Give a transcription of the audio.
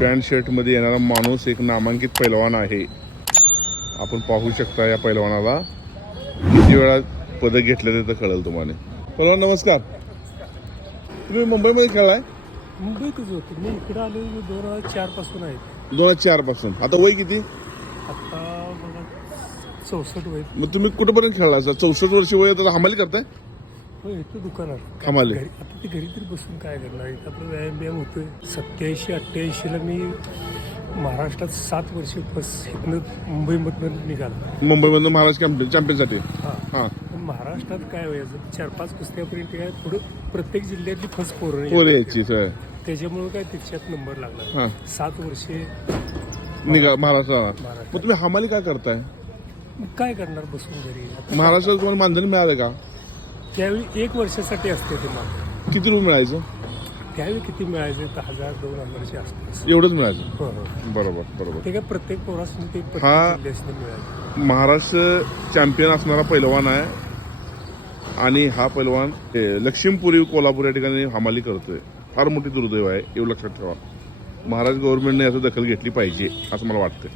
Pant शर्टमध्ये येणारा माणूस एक नामांकित पैलवान आहे. आपण पाहू शकता या पैलवानाला किती वेळा पदक घेतलं ते कळेल तुम्हाला. पैलवान नमस्कार. तुम्ही मुंबईमध्ये खेळलाय? मुंबईतच होते मी. इकडे आलो 2004 पासून आहे. 2004 पासून. आता वय किती? आता बघा 64 वय. मग तुम्ही कुठपर्यंत खेळला? 64 वर्ष वय तर हमाली करताय? हो, इथं दुकानात हमाली. आता ते घरी तरी बसून काय करणार. इथं आपलं व्यायाम होतोय. 87-88ला मी महाराष्ट्रात 7 वर्ष इथनं मुंबईमधनं निघाला. मुंबईमधून महाराष्ट्र चॅम्पियनसाठी. हां. पण महाराष्ट्रात काय व्हायचं 4-5 कुस्त्यापर्यंत काय पुढं प्रत्येक जिल्ह्यातली फर्स्ट पोरं पोरे यायची त्याच्यामुळे काय त्याच्यात नंबर लागला. हां 7 वर्षे निघा महाराष्ट्राला. मग तुम्ही हमाली काय करताय? काय करणार बसून घरी. आता महाराष्ट्रात तुम्हाला मानधन मिळालं का? त्यावेळी 1 वर्षासाठी असते ते मला. किती रुपये मिळायचं? त्यावेळी किती मिळायचे? 1000-2000च्या आसपास. एवढंच मिळायचं. हो हो. बरोबर बरोबर. ते काय प्रत्येक पोरासनी ते हा. मिळाले. महाराष्ट्र चॅम्पियन असणारा पैलवान आहे आणि हा पैलवान लक्ष्मीपुरी कोल्हापूर या ठिकाणी हमाली करतोय. फार मोठी दुर्दैव आहे, एवढं लक्षात ठेवा. महाराष्ट्र गव्हर्नमेंटने याची दखल घेतली पाहिजे असं मला वाटतं.